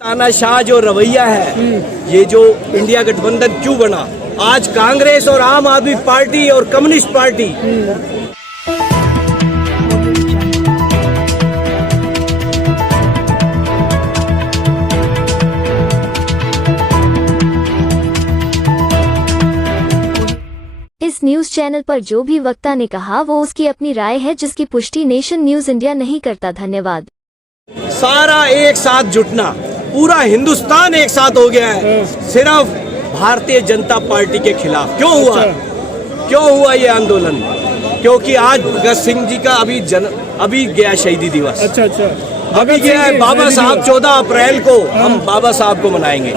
तानाशाह जो रवैया है, ये जो इंडिया गठबंधन क्यों बना, आज कांग्रेस और आम आदमी पार्टी और कम्युनिस्ट पार्टी इस न्यूज चैनल पर जो भी वक्ता ने कहा वो उसकी अपनी राय है, जिसकी पुष्टि नेशन न्यूज इंडिया नहीं करता। धन्यवाद। सारा एक साथ जुटना, पूरा हिंदुस्तान एक साथ हो गया है सिर्फ भारतीय जनता पार्टी के खिलाफ। क्यों हुआ ये आंदोलन? क्योंकि आज भगत सिंह जी का अभी गया शहीदी दिवस। अच्छा। अभी गया है बाबा साहब। 14 अप्रैल को हम बाबा साहब को मनाएंगे।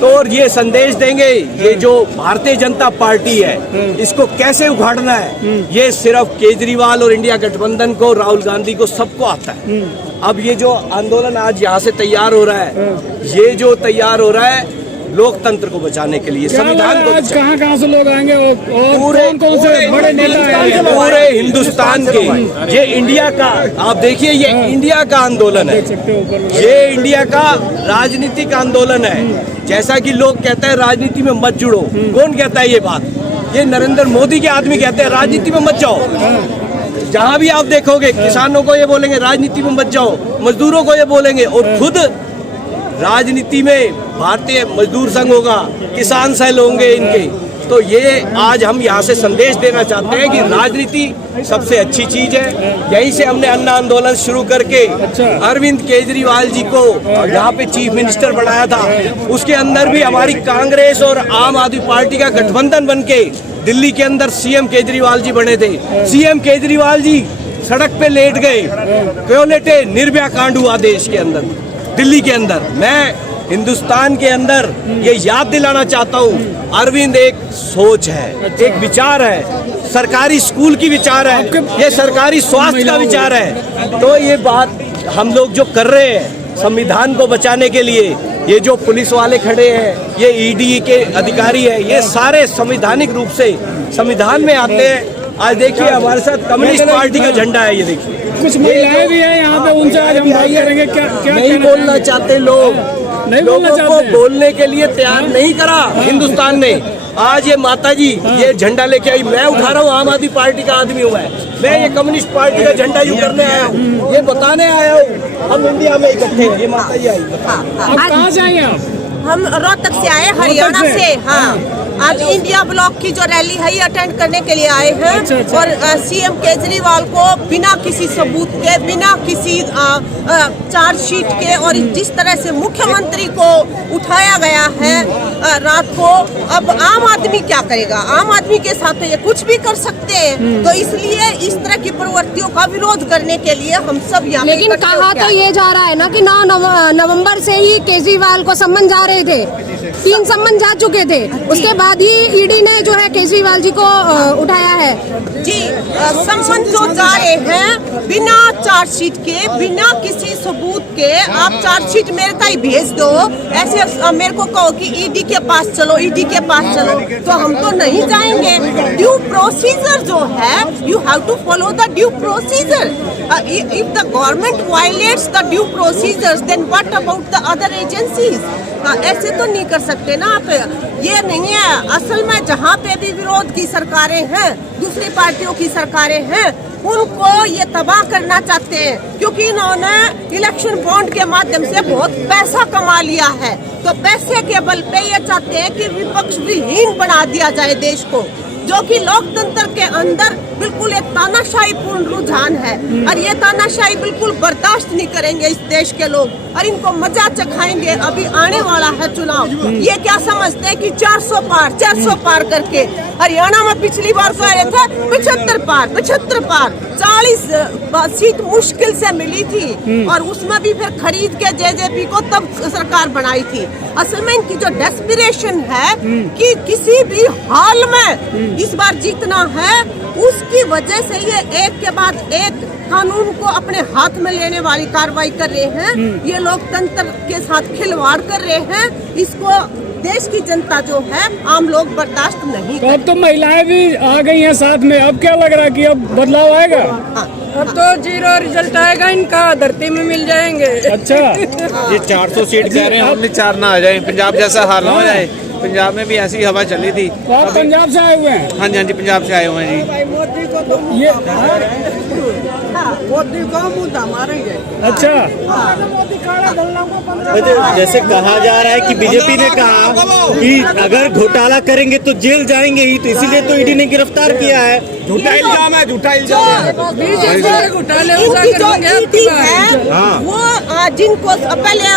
तो और ये संदेश देंगे, ये जो भारतीय जनता पार्टी है इसको कैसे उखाड़ना है, ये सिर्फ केजरीवाल और इंडिया गठबंधन को, राहुल गांधी को, सबको आता है। अब ये जो आंदोलन आज यहाँ से तैयार हो रहा है, ये जो तैयार हो रहा है लोकतंत्र को बचाने के लिए, संविधान को। कहाँ से लोग आएंगे और कौन से बड़े नेता आएंगे? पूरे हिंदुस्तान के। ये इंडिया का, आप देखिए, ये इंडिया का आंदोलन है, ये इंडिया का राजनीतिक आंदोलन है। जैसा कि लोग कहते हैं राजनीति में मत जुड़ो, कौन कहता है ये बात? ये नरेंद्र मोदी के आदमी कहते हैं राजनीति में मत जाओ। जहाँ भी आप देखोगे किसानों को ये बोलेंगे राजनीति में मत जाओ, मजदूरों को ये बोलेंगे, और खुद राजनीति में भारतीय मजदूर संघ होगा, किसान सेल होंगे इनके। तो ये आज हम यहाँ से संदेश देना चाहते हैं कि राजनीति सबसे अच्छी चीज है। यहीं से हमने अन्न आंदोलन शुरू करके अरविंद केजरीवाल जी को यहाँ पे चीफ मिनिस्टर बनाया था। उसके अंदर भी हमारी कांग्रेस और आम आदमी पार्टी का गठबंधन बनके दिल्ली के अंदर सीएम केजरीवाल जी बने थे। सीएम केजरीवाल जी सड़क पे लेट गए। क्यों लेटे? निर्भया कांड हुआ देश के अंदर, दिल्ली के अंदर। मैं हिंदुस्तान के अंदर ये याद दिलाना चाहता हूँ, अरविंद एक सोच है, एक विचार है, सरकारी स्कूल की विचार है, ये सरकारी स्वास्थ्य का विचार है। तो ये बात हम लोग जो कर रहे हैं संविधान को बचाने के लिए, ये जो पुलिस वाले खड़े हैं, ये ईडी के अधिकारी है, ये सारे संवैधानिक रूप से संविधान में आते हैं। आज देखिए हमारे साथ कम्युनिस्ट पार्टी का झंडा है, ये देखिए। कुछ महिलाएं भी हैं यहाँ पे, उनसे आज हम बात करेंगे। क्या नहीं बोलना चाहते लोग, लोगों को बोलने के लिए तैयार नहीं करा हिंदुस्तान ने। आज ये माता जी ये झंडा लेके आई, मैं उठा रहा हूँ, आम आदमी पार्टी का आदमी हूँ मैं ये कम्युनिस्ट पार्टी का झंडा यूं करने आया हूँ, ये बताने आया हूँ हम इंडिया में इकट्ठे हैं। ये माता जी आई, कहाँ से आए आप? हम रोहतक से आए, हरियाणा से। हाँ, आज इंडिया ब्लॉक की जो रैली है ये अटेंड करने के लिए आए हैं। अच्छा। और सीएम केजरीवाल को बिना किसी सबूत के, बिना किसी चार्जशीट के, और जिस तरह से मुख्यमंत्री को उठाया गया है रात को, अब आम आदमी क्या करेगा? आम आदमी के साथ तो ये कुछ भी कर सकते हैं। तो इसलिए इस तरह की प्रवृत्तियों का विरोध करने के लिए हम सब यहाँ। लेकिन कहा तो ये जा रहा है ना कि 9 नवंबर से ही केजरीवाल को सम्मन जा रहे थे, 3 सम्मन जा चुके थे, उसके बाद ही ईडी ने जो है केजरीवाल जी को उठाया है। जी, सम्मन जो जा रहे हैं बिना चार्जशीट के, बिना किसी सबूत के। आप चार्जशीट मेरे का ही भेज दो, ऐसे मेरे को कहो कि ईडी के पास चलो, ईडी के पास चलो, तो हम तो नहीं जाएंगे। ड्यू प्रोसीजर जो है, you have to follow the due procedure. If the government violates the due procedures, then what about the other agencies? ऐसे तो नहीं कर सकते ना आप। ये नहीं है असल में, जहाँ पे भी विरोध की सरकारें हैं, दूसरी पार्टियों की सरकारें हैं, उनको ये तबाह करना चाहते हैं, क्योंकि इन्होंने इलेक्शन बॉन्ड के माध्यम से बहुत पैसा कमा लिया है। तो पैसे के बल पे ये चाहते हैं कि विपक्ष विहीन बना दिया जाए देश को, जो कि लोकतंत्र के अंदर बिल्कुल एक तानाशाही पूर्ण रुझान है। और ये तानाशाही बिल्कुल बर्दाश्त नहीं करेंगे इस देश के लोग, और इनको मजा चखाएंगे। अभी आने वाला है चुनाव, ये क्या समझते हैं कि 400 पार करके, हरियाणा में पिछली बार कह रहे थे 75 पार 40 सीट मुश्किल से मिली थी, और उसमें भी फिर खरीद के जेजेपी को तब सरकार बनाई थी। असल में इनकी जो डेस्पिरेशन है कि किसी भी हाल में इस बार जीतना है, उसकी वजह से ये एक के बाद एक कानून को अपने हाथ में लेने वाली कार्रवाई कर रहे हैं। ये लोकतंत्र के साथ खिलवाड़ कर रहे हैं। इसको देश की जनता जो है, आम लोग बर्दाश्त नहीं। तो अब तो महिलाएं भी आ गई हैं साथ में, अब क्या लग रहा है कि अब बदलाव आएगा? हाँ, अब तो जीरो रिजल्ट आएगा इनका, धरती में मिल जाएंगे। अच्छा, ये 400 सीट कह रहे हैं, ओनली 4 ना आ जाए, पंजाब जैसा हाल ना हो जाए। पंजाब में भी ऐसी हवा चली थी। आप पंजाब से आए हुए हैं? हाँ जी, हाँ जी, पंजाब से आए हुए हैं जी। ये मोदी को मुद्दा मारेंगे। अच्छा, जैसे कहा जा रहा है कि बीजेपी ने कहा कि अगर घोटाला करेंगे तो जेल जाएंगे ही, तो इसीलिए तो ईडी ने गिरफ्तार किया है। झूठा इल्जाम है, झूठा इल्जाम है। बीजेपी घोटाले उनकी जो ईडी है वो जिनको पहले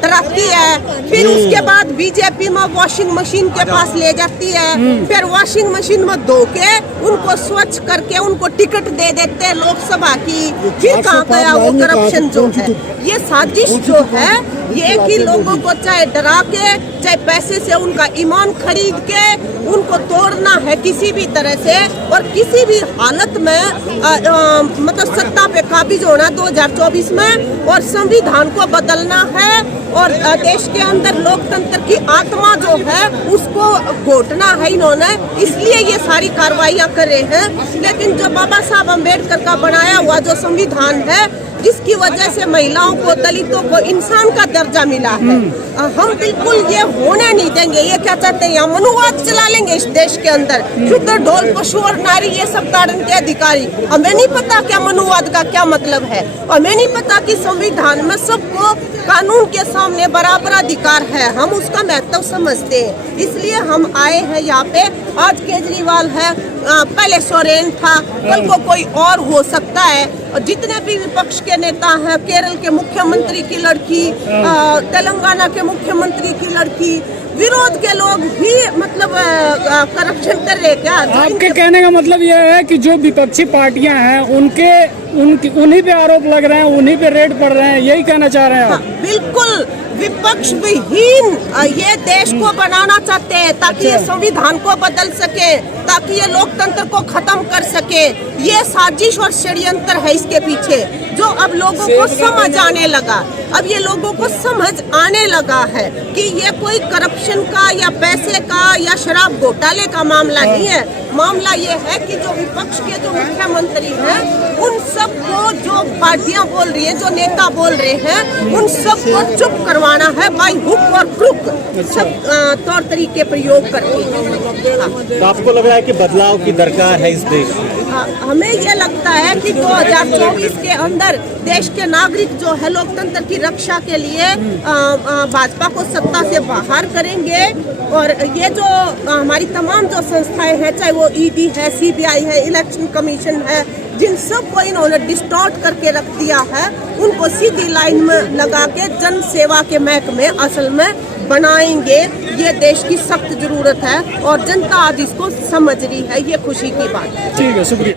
डराती है, फिर उसके बाद बीजेपी में वॉशिंग मशीन के पास ले जाती है, फिर वॉशिंग मशीन में धो के उनको स्वच्छ करके उनको टिकट दे देते हैं लोकसभा की। फिर कहाँ गया वो करप्शन जो है? ये साजिश जो है, ये कि लोगों को चाहे डरा के चाहे पैसे से उनका ईमान खरीद के उनको तोड़ना है किसी भी तरह से, और किसी भी हालत में मतलब सत्ता पे काबिज होना 2024 में, और संविधान को बदलना है, और देश के अंदर लोकतंत्र की आत्मा जो है उसको घोटना है इन्होंने, इसलिए ये सारी कार्रवाइयाँ कर रहे हैं। लेकिन जो बाबा साहब अम्बेडकर का बनाया हुआ जो संविधान है, जिसकी वजह से महिलाओं को, दलितों को इंसान का दर्जा मिला है, हम बिल्कुल ये होने नहीं देंगे। ये क्या चाहते हैं, यहाँ मनुवाद चला लेंगे इस देश के अंदर, शुद्ध ढोल पशु और नारी ये सब ताड़न के अधिकारी। हमें नहीं पता क्या मनुवाद का क्या मतलब है, हमें नहीं पता कि संविधान में सबको कानून के सामने बराबर अधिकार है, हम उसका महत्व समझते हैं, इसलिए हम आए हैं यहाँ पे। आज केजरीवाल है, पहले सोरेन था, कल को कोई और हो सकता है, और जितने भी विपक्ष के नेता हैं, केरल के मुख्यमंत्री की लड़की, तेलंगाना के मुख्यमंत्री की लड़की, विरोध के लोग भी मतलब करप्शन कर रहे क्या? आपके कहने का मतलब ये है कि जो विपक्षी पार्टियां हैं उन्हीं पे आरोप लग रहे हैं, उन्हीं पे रेड पड़ रहे हैं, यही कहना चाह रहे हैं आप? बिल्कुल, विपक्ष विहीन ये देश को बनाना चाहते हैं ताकि ये संविधान को बदल सके, ताकि ये लोकतंत्र को खत्म कर सके। ये साजिश और षड्यंत्र है इसके पीछे, जो अब लोगों को समझ आने लगा। अब ये लोगों को समझ आने लगा है कि ये कोई करप्शन का या पैसे का या शराब घोटाले का मामला नहीं है। मामला ये है कि जो विपक्ष के जो मुख्यमंत्री हैं, उन सबको जो पार्टियां बोल रही हैं, जो नेता बोल रहे हैं, उन सबको चुप करवाना है बाई हुक और क्रुक, सब तौर तरीके प्रयोग करके। तो आपको लग रहा है कि बदलाव की दरकार है इस देश में? हमें ये लगता है कि 2024 के अंदर देश के नागरिक जो है लोकतंत्र की रक्षा के लिए भाजपा को सत्ता से बाहर करेंगे, और ये जो हमारी तमाम जो संस्थाएं हैं, चाहे वो ईडी है, सीबीआई है, इलेक्शन कमीशन है, जिन सब को इन्होंने डिस्टॉर्ट करके रख दिया है, उनको सीधी लाइन में लगा के जन सेवा के महकमे असल में बनाएंगे। ये देश की सख्त जरूरत है और जनता आज इसको समझ रही है, ये खुशी की बात है। ठीक है, शुक्रिया।